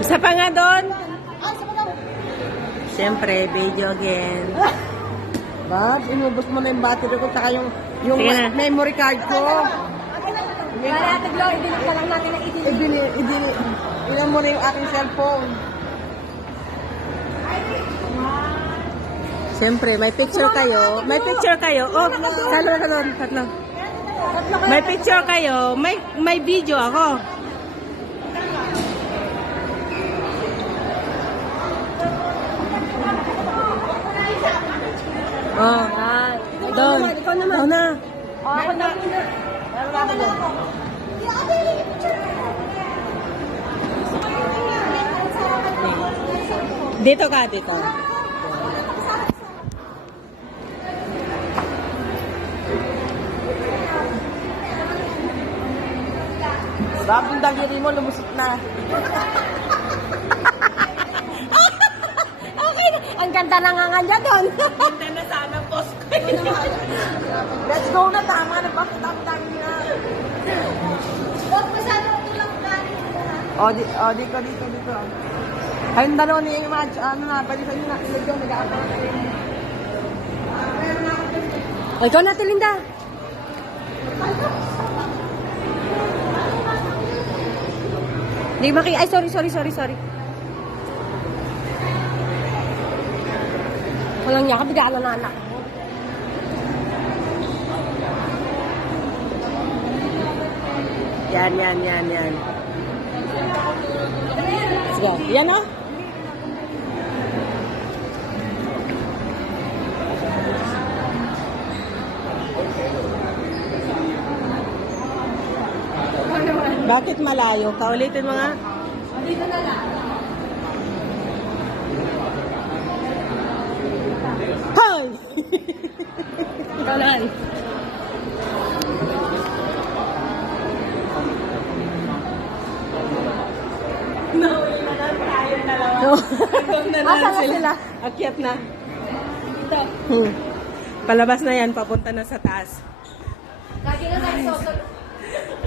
Isa pa nga doon. Siyempre, video again. Bab, inubos mo na yung battery ko saka yung, yung Sige na. memory card ko. Kaya taglo, idinok na lang natin ang idinok. Idini, idini, inan mo na yung aking cellphone. Siyempre, may picture kayo. May picture kayo. Oh, talo na doon. Tatlo. May picture kayo. May may video ako. Oh, Yan. doon. Ikaw naman. Doon na. Oh, ako na. Meron na ako. Dito ka, dito. Bab, yung daliri mo lumusot na. Ang ganda na nga nga doon. Ganda na sana post ko. Let's go na, tama na. Bakit ang dami na? Huwag masyado tulak galing. O, di, o, dito, dito, dito. Kayong dalawa ni Image, ano na, pwede sa inyo na, kilig yun, nag-aabang na kayo. Ikaw na, Tilinda. Hindi maki... Ay, sorry, sorry, sorry, sorry. Walang niya, kabigala na anak. Yan, yan, yan, yan. Sige, yan oh. Bakit malayo? Kaulitin mo nga. Dito na lang. Tanan. Nahuli na lang tayo dalawa. Hanggang na Asa lang na sila. sila? Akyat na. Ito. Hmm. Palabas na yan, papunta na sa taas. Lagi na tayo